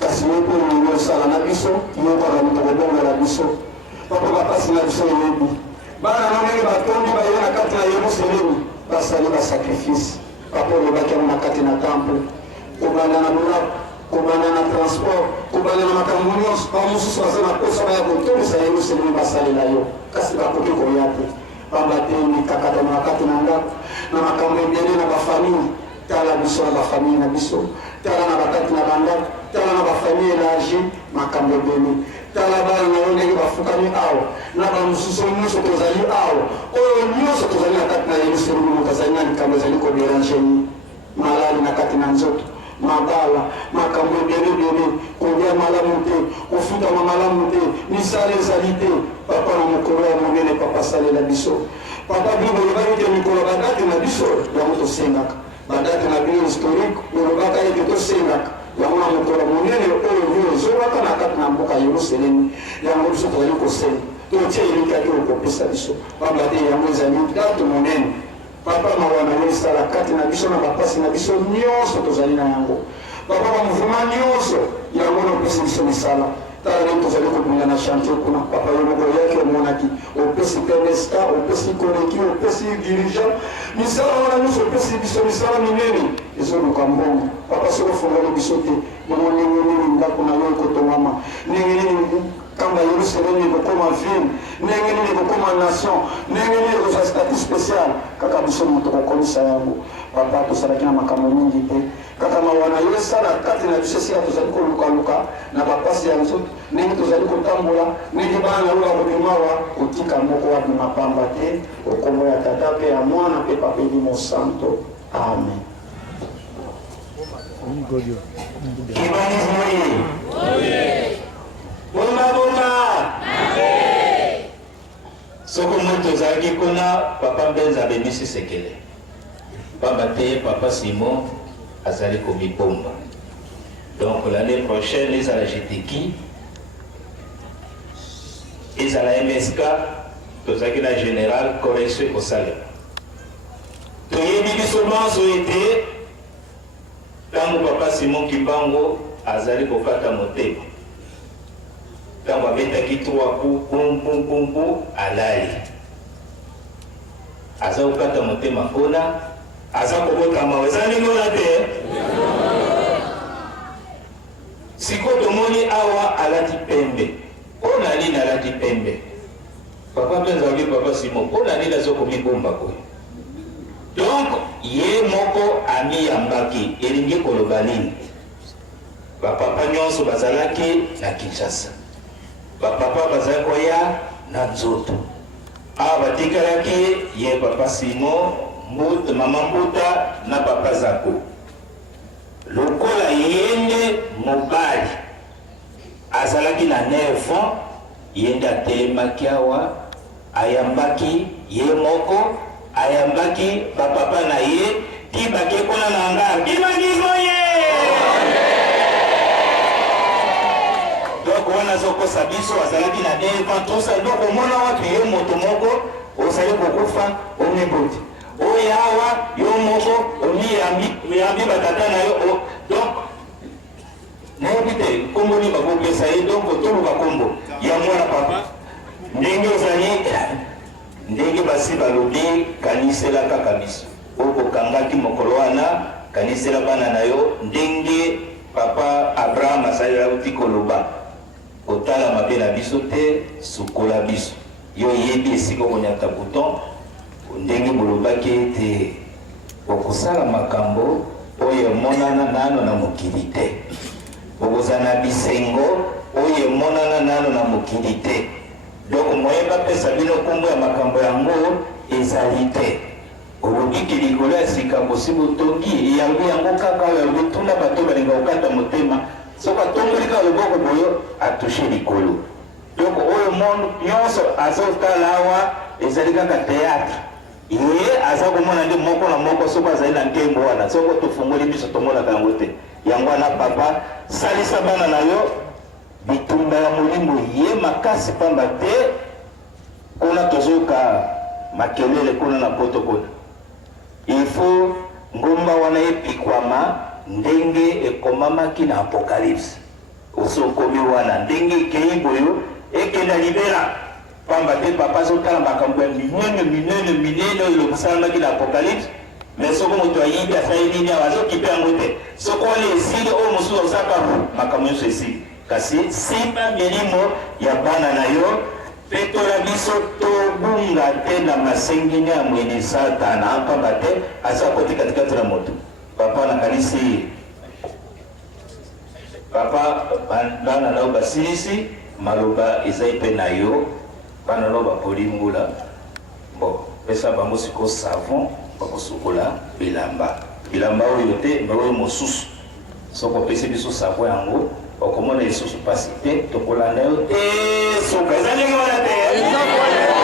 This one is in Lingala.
kasi yopo ni sala na biso yopo ka mutobongo na biso papa bapasi na biso yebi bana na ndenge batondi bayona kati na Yerusalemu basali ba sacrifice papa lobaki na kati na temple kobanda na bula kobanda na transport kobanda na makambo nyonso bamosusu baza na posa baya kotondisa Yerusalemu basalela yo kasi bakoki koya te pamba te mikakata na kati na ndako na makambo ebele na bafamille tala biso na bafamille na biso tala na bakati na bandako tala na bafamille élargie makambo ebele tala bana na yo ndenge bafukami awa na bamosusu nyonso tozali awa oyo nyonso tozali na kati na Yerusalemu moto azali na likambo ezali koderange ni malali na kati na nzoto mabala makambo ebele kolia malamu te kofutama malamu te misala ezali te papa na mokolo ya monene papa salela biso papa bible elobaki te mikolo badate na biso yango tosengaka badate na bino historique olobaka ete tosengaka yango na mokolo monene oyo bino ezobaka na kati na mboka Yerusalemu yango biso tozali kosenga totie elikaki okopesa biso pamba te yango ezali date monene papa mawana esala kati na biso na bapasi na biso nyonso tozali na yango papa bamuvuma nyonso yango na opesi biso misala tala ndenge tozali kobunda na chantier kuna papa yo moko oyaki omonaki opesi pemesta opesi koleki opesi dirigeant misala wana nyonso opesi biso misala minene ezoluka mbongo papa soki ofungoli biso te bongo ndenge nini ndako na yo ekotongama ndenge nini kamba Yerusalemu ekokoma ville ndenge nini ekokoma nation ndenge nini ekozwa statut spécial kaka biso moto kokomisa yango papa tosalaki na makambo mingi te kaka mawana yo esala kati na biso esika tozali kolukaluka na bapasi ya nzoto ndenge tozali kotambola ndenge bana na yo bakobimawa kotika moko wabima pamba te okombo ya tata mpe ya mwana mpe papa elimo santo amen. Kibanizi moye bomba soko moto zaki kuna papa mbenza bebisi sekele pamba te papa Simon azali komibomba donc l'année prochaine ezala JTK ezala MSK tozaki na général correction kosalema toyebi biso manso ete ntango papa Simon Kimbango azali kokata motema ntango abetaki 3 coups pum alali aza kokata motema mpona aza kobotama eza ndenge wana te siko tomoni awa alati pembe mpona nini alati pembe papa mpenza obi papa Simon mpona nini aza komibomba koyo donc ye moko amiyambaki elingi koloba nini bapapa nyonso bazalaki na Kinshasa bapapa bazali koya na nzoto awa batikalaki ye papa Simon mama Mbuta na papa Zako lokola yende mobali azalaki na 9 ans yende atelemaki awa ayambaki ye moko ayambaki bapapa na ye ti bakekona na nga bimangizo ye donc wana zokosa biso azalaki na 9 ans tosa donc omona wapi ye moto moko ozali kokufa omiboti oyo awa yo moko omiyambi batata na yo donc nayebi te nkombo nini bakopesa ye donc toluka nkombo ya mwana papa ndenge ozali ndenge basi balobi kanisela kaka biso okokangaki mokolo wana kanisela bana na yo ndenge papa Abraham asalelaki uti koloba kotala mabe na biso te sukola biso yo yebi esika okonyata bouton ndenge bolobaki ete okosala makambo oyo emonana nano na mokili te okozala na bisengo oyo emonana nano na mokili te donc moyeba pesa bino nkombo ya makambo yango ezali te olobiki likolo ya sika bosi botongi yango kaka oyo alobi tuna bato balinga kokata motema soki atongolika loboko boyo atushe likolo donc oyo monde nyonso azotala awa ezali kaka théâtre ye aza komona nde moko na moko soki azali na nkembo wana soki tofungoli biso tomonaka yango te yango wana papa salisa bana na yo bitumba ya molimo ye makasi pamba te kuna tozoyoka makelele kuna na poto kuna il faut ngomba wana epikwama ndenge ekomamaki na apocalypse osokomi wana ndenge kei boyo ekenda libera pamba te papa azotala makambo ya minene oyo elobisalamaki na apocalypse mais soko moto ayibi asali nini awa azokipe yango te soko wana esili oyo mosusu osaka makambo nyonso esili kasi simba milimo ya bana na yo mpe tola biso tobunga te na masengeni ya mwini satana pamba te aza kotikatikati na moto papa nakanisi papa bana nao basilisi maloba ezai mpe na yo bana nao bapolingula bon pesa bango siko savon bakosukola bilamba oyo te me oyo mosusu soko opesi biso savon yango okomona lisusu pasi te tokolanda yo te soka eza ndenge wana te